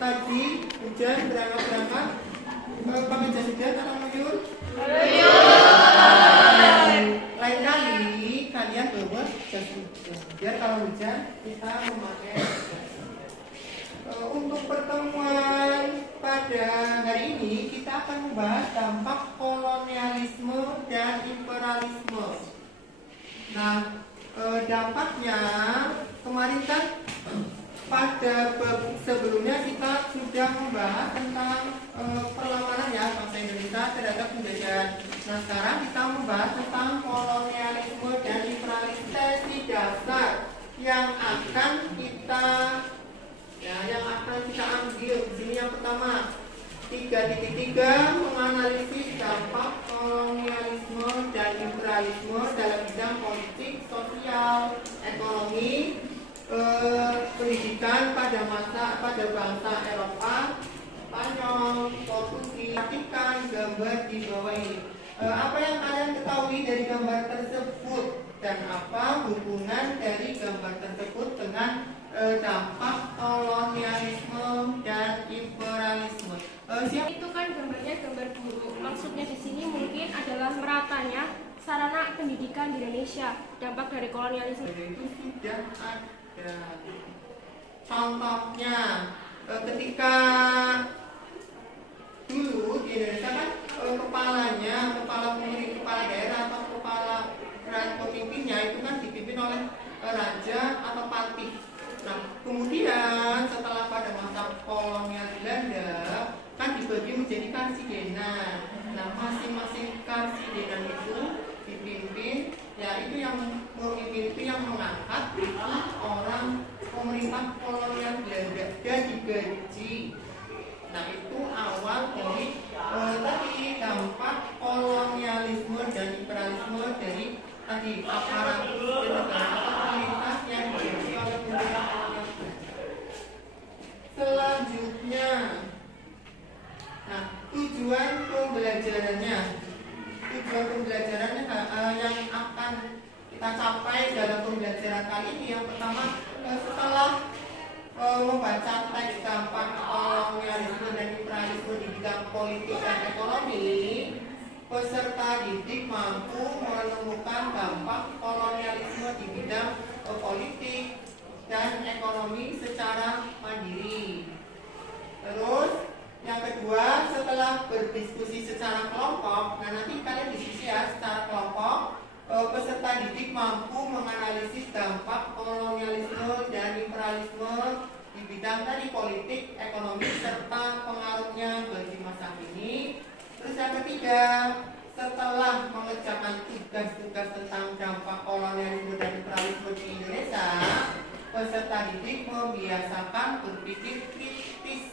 tadi hujan berangkat pakai jas hujan atau nguyur? Lain kali kalian bawa jas hujan biar kalau hujan kita memakai jas. Untuk pertemuan pada hari ini kita akan membahas dampak kolonialisme dan imperialisme. Nah, dampaknya kemarin kan pada sebelumnya kita sudah membahas tentang perlawanan ya bangsa Indonesia terhadap penjajahan. Nah, sekarang kita membahas tentang kolonialisme dan imperialisme. Sesi dasar yang akan kita ambil di sini yang pertama 3.3 menganalisis dampak kolonialisme dan imperialisme dalam bidang politik, sosial, ekonomi, pendidikan pada bangsa Eropa, Spanyol, Portugis. Perhatikan gambar di bawah ini. Apa yang kalian ketahui dari gambar tersebut dan apa hubungan dari gambar tersebut dengan dampak kolonialisme dan imperialisme? Itu kan gambarnya gambar buruk. Maksudnya di sini mungkin adalah meratanya sarana pendidikan di Indonesia. Dampak dari kolonialisme itu sudah ada. Contohnya, ketika dulu di Indonesia kan kepala daerah atau kepala pemimpinnya itu kan dipimpin oleh raja atau patih. Nah, kemudian setelah pada masa kolonial Belanda kan dibagi menjadi karsidenan. Nah, masing-masing karsidenan itu dipimpin, ya itu yang memimpin itu yang mengangkat itu orang pemerintah kolonial Belanda dan digaji. Nah, itu awal dari tadi dampak kolonialisme dan imperialisme dari tadi aparatur negara atau pemerintah yang digaji oleh pemerintah kolonial. Selanjutnya, nah, tujuan pembelajarannya yang akan kita capai dalam pembelajaran kali ini yang pertama, setelah membaca teks dampak kolonialisme dan imperialisme di bidang politik dan ekonomi, peserta didik mampu menemukan dampak kolonialisme di bidang politik dan ekonomi secara mandiri. Terus yang kedua, setelah berdiskusi secara kelompok, nah nanti kalian diskusi ya secara kelompok, peserta didik mampu menganalisis dampak kolonialisme dan imperialisme di bidang tadi politik, ekonomi, serta pengaruhnya bagi masa kini. Terus yang ketiga, setelah mengerjakan tugas-tugas tentang dampak kolonialisme dan imperialisme di Indonesia, peserta didik membiasakan berpikir kritis,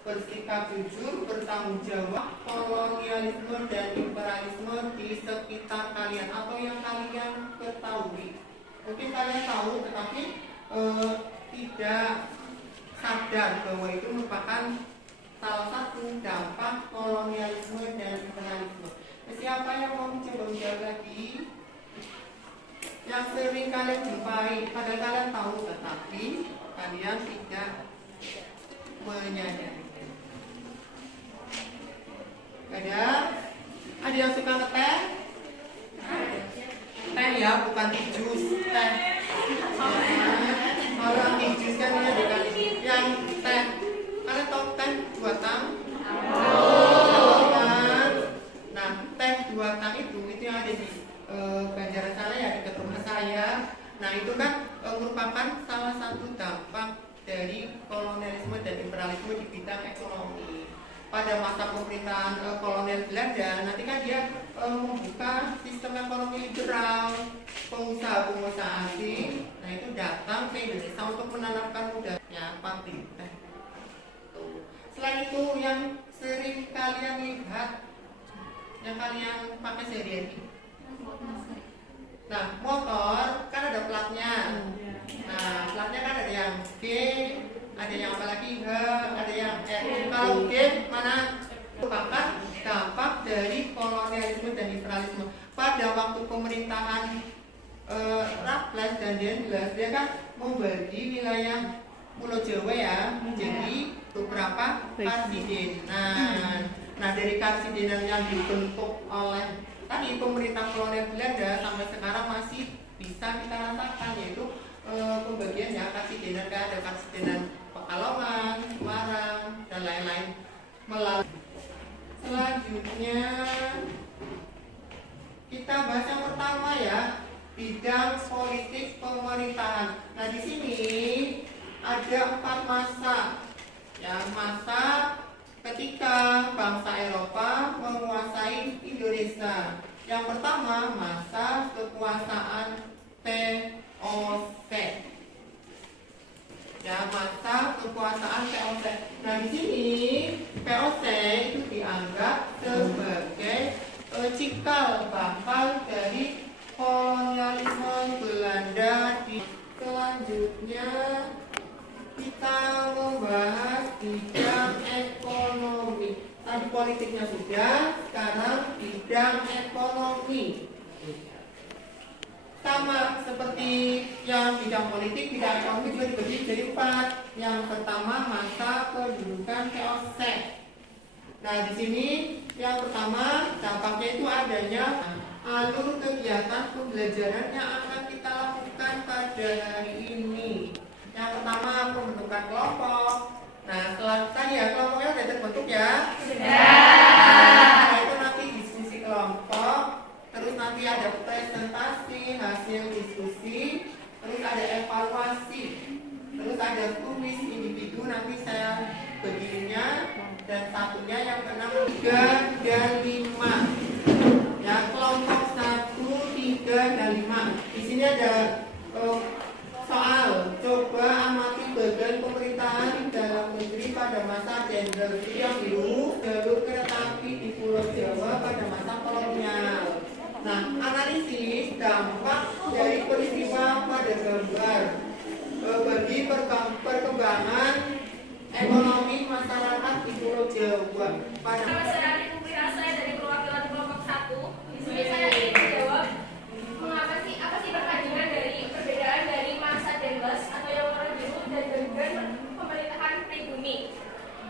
bersikap jujur, bertanggung jawab kolonialisme dan imperialisme di sekitar kalian atau yang kalian ketahui. Mungkin kalian tahu tetapi tidak sadar bahwa itu merupakan salah satu dampak kolonialisme dan imperialisme. Siapa yang mau mencoba menjawab lagi? Yang sering kalian jumpai, padahal kalian tahu tetapi kalian tidak menyadari. Ada yang suka ngeteh? Teh ya, bukan jus teh. Kalau yang jus kan ini bukan yang teh. Kalian tahu teh buatan? Nah, teh buatan itu yang ada di Banjaran sana ya, dekat rumah saya. Nah, itu kan merupakan salah satu dampak dari kolonialisme dan imperialisme di bidang ekonomi. Pada masa pemerintahan kolonial Belanda, nanti kan dia membuka sistem ekonomi liberal, pengusaha-pengusaha asing. Nah, itu datang ke Indonesia untuk menanamkan modalnya pabrik teh. Selain itu, yang sering kalian lihat, yang kalian pakai sehari-hari. Nah, motor kan ada platnya. Nah, platnya kan ada yang G, ada yang apalagi H, ada yang R. Kalau G mana? Merupakan dampak dari kolonialisme dan imperialisme. Pada waktu pemerintahan Raffles dan Dendels, dia kan membagi wilayah Pulau Jawa ya menjadi beberapa karsidenan. Nah, dari karsidenan yang dibentuk oleh tadi pemerintah kolonial Belanda sampai sekarang masih bisa kita rasakan, yaitu pembagian ya karsidenan, ada karsidenan Pekalongan, Semarang, dan lain-lain. Selanjutnya kita bahas yang pertama ya, bidang politik pemerintahan. Nah, di sini ada 4 masa. Ya, masa ketika bangsa Eropa menguasai Indonesia. Yang pertama, masa kekuasaan VOC. Ya, masa kekuasaan VOC. Nah, di sini VOC itu dianggap sebagai cikal bakal dari kolonialisme Belanda. Selanjutnya kita membahas bidang ekonomi. Tadi politiknya sudah, sekarang bidang ekonomi. Sama seperti yang bidang politik, bidang ekonomi juga dibagi jadi 4. Yang pertama, masa kedudukan VOC. Nah, di sini yang pertama dampaknya itu adanya alur kegiatan pembelajaran yang akan kita lakukan pada hari ini. Yang pertama, pembentukan kelompok. Nah, setelah tadi ya kelompoknya sudah terbentuk ya. Nah, itu nanti diskusi kelompok. Terus nanti ada presentasi hasil diskusi. Terus ada evaluasi. Terus ada kuis individu. Nanti saya bagiannya. Dan satunya yang keenam 3 dan 5. Ya, kelompok 1, 3, dan 5. Di sini ada soal, coba amati bagian pemerintahan dalam negeri pada masa jenderal. Yang biru, jalur kereta api di Pulau Jawa pada masa kolonial. Nah, analisis dampak dari peristiwa pada gambar bagi perkembangan ekonomi masyarakat di Pulau Jawa pada saya dari perwakilan kelompok 1. Di sini saya ingin menjawab apa sih perbandingan dari perbedaan dari masa Denles atau yang warna biru dan dengan pemerintahan pribumi.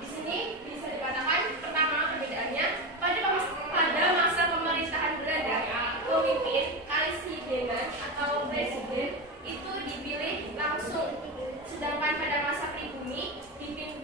Di sini bisa dikatakan pertama perbedaannya pada masa pemerintahan Belanda, pemimpin karsidenan atau presiden itu dipilih langsung, sedangkan pada masa pribumi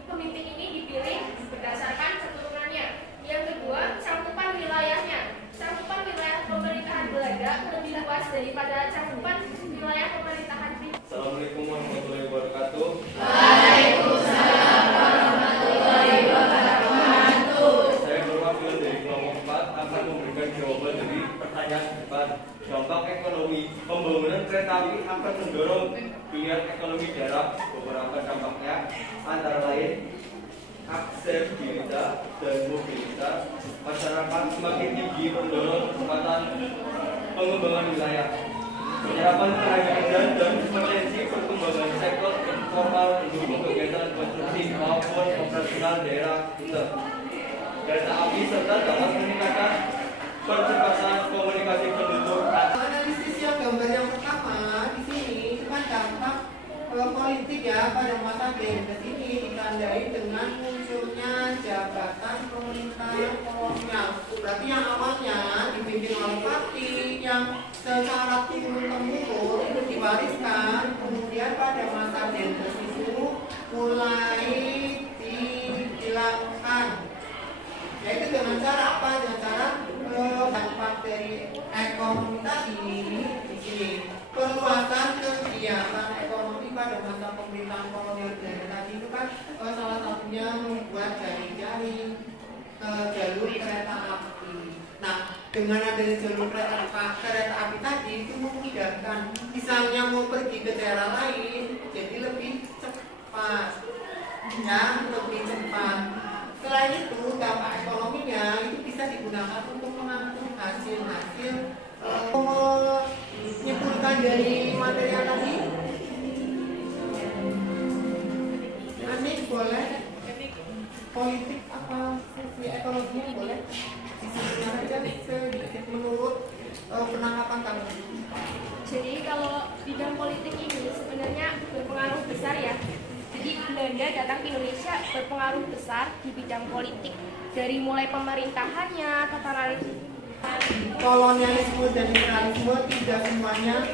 pemimpin ini dipilih berdasarkan keturunannya. Yang kedua, cakupan wilayahnya. Cakupan wilayah pemerintahan Belanda lebih luas daripada cakupan wilayah pemerintahan pribumi. Assalamualaikum warahmatullahi wabarakatuh. Waalaikumsalam warahmatullahi wabarakatuh. Saya berwakil dari kelompok 4 akan memberikan jawaban dari pertanyaan depan. Dampak ekonomi pembangunan kereta api akan mendorong geliat ekonomi daerah. Beberapa dampaknya antara lain aksesibilitas dan mobilitas masyarakat semakin tinggi, mendorong kecepatan pengembangan wilayah, penyerapan tenaga kerja dan potensi perkembangan sektor informal mendukung kegiatan konstruksi maupun operasional daerah inter. Kereta api serta dapat meningkatkan percepatan komunikasi penduduk. analisis yang gambar yang pertama di sini itu kan dampak politik ya pada masa Denles ini ditandai dengan munculnya jabatan pemerintahan kolonial. Berarti yang awalnya dipimpin oleh parti yang secara turun-temurun itu diwariskan, kemudian pada masa Denles itu mulai dihilangkan. Yaitu dengan cara apa? Dengan cara dampak dari ekonomi tadi di sini. Perluasan kegiatan ekonomi pada masa pemerintahan kolonial Belanda tadi itu kan salah satunya membuat jaring-jaring jalur kereta api. Nah, dengan adanya jalur kereta api tadi itu memudahkan, misalnya mau pergi ke daerah lain jadi lebih cepat, ya, lebih cepat. Selain itu, dampak ekonominya itu bisa digunakan untuk mengangkut hasil-hasil menyimpulkan dari materi yang tadi. Anik boleh, politik apa fungsi ekonominya boleh disebutkan aja sedikit menurut penangkapan kamu. Jadi kalau bidang politik ini sebenarnya berpengaruh besar ya. Jadi Belanda Belanda datang ke Indonesia berpengaruh besar di bidang politik, dari mulai pemerintahannya, Kolonialisme dan imperialisme tidak semuanya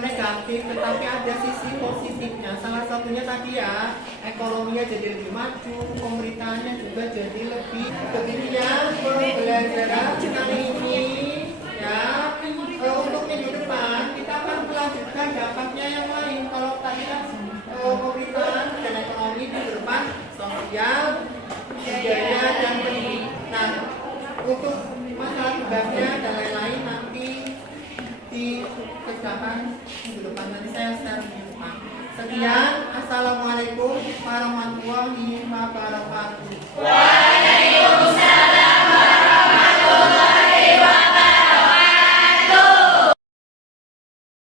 negatif, tetapi ada sisi positifnya. Salah satunya tadi ya, ekonominya jadi lebih maju, pemerintahannya juga jadi lebih. Demikian pembelajaran kali ini ya. Untuk minggu depan kita akan melanjutkan dampaknya yang lain. Kalau tadi kan pemerintahan dan ekonomi, minggu depan sosial, budaya dan pendidikan. Nah, untuk masalah tugasnya dan lain-lain nanti dikerjakan minggu depan. Nanti saya share minggu depan. Sekian, assalamualaikum warahmatullahi wabarakatuh.